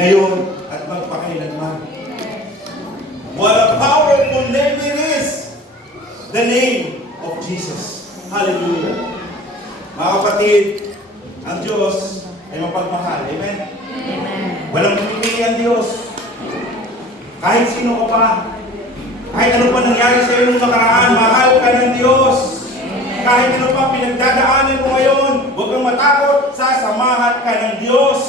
ngayon, at magpakailanman. What a powerful name it is! The name of Jesus. Hallelujah. Mga kapatid, ang Diyos ay mapagmahal. Amen? Amen. Walang pipili ang Diyos. Kahit sino ka pa, kahit ano pa nangyari sa iyo nung nakaraan, mahal ka ng Diyos. Kahit ano pa pinagdadaanan mo ngayon, huwag kang matakot, sasamahan ka ng Diyos.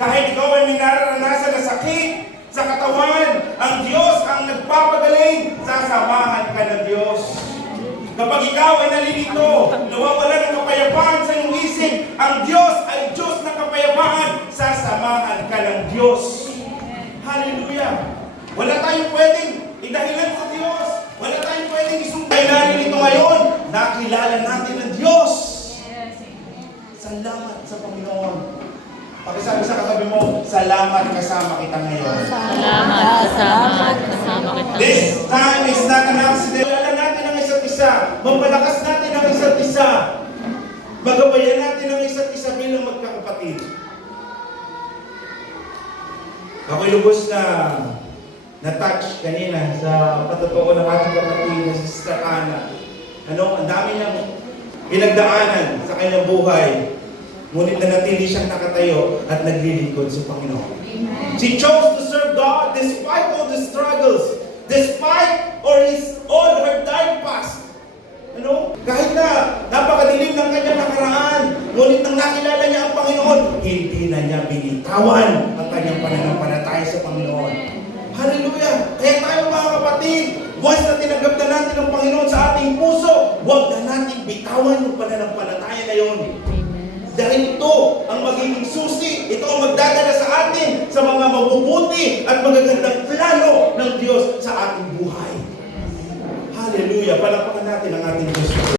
Kahit ikaw ay may nararanasan na sakit sa katawan, ang Diyos ang nagpapagaling, sasamahan ka ng Diyos. Kapag ikaw ay nalilito, nawawala ng kapayapaan sa iyong isip, ang Diyos ay Diyos ng kapayapaan, sasamahan ka ng Diyos. Hallelujah! Wala tayong pwedeng idahilan sa Diyos. Wala tayong pwedeng isumpay natin ito ngayon. Nakilala natin ang Diyos. Salamat sa Panginoon. Pakisabi sa katabi mo, salamat kasama kita ngayon. Salamat kita. This time is not an accident. Kilala natin ang isa't isa. Mapalakas natin ang isa't isa. Magabayan natin ang isa't isa bilang magkakapatid. Ako'y lubos na-touch kanina sa patotoo ng ating kapatid na si Sister Ana. Ang dami niyang pinagdaanan sa kanyang buhay. Ngunit nanatili siyang nakatayo at naglilingkod sa Panginoon. She chose to serve God despite all the struggles, despite all her dark past. Kahit na napakadilim ng kanyang nakaraan, ngunit nang nakilala niya ang Panginoon, hindi na niya binitawan ang kanyang pananampalataya sa Panginoon. Hallelujah! Kaya tayo mga kapatid, once na tinanggap na natin ang Panginoon sa ating puso, huwag na natin bitawan yung pananampalataya na yun. Dahil ito ang magiging susi, ito ang magdadala sa atin sa mga mabubuti at magagandang plano ng Diyos sa ating buhay. Hallelujah! Palakpakan natin ang ating Diyos.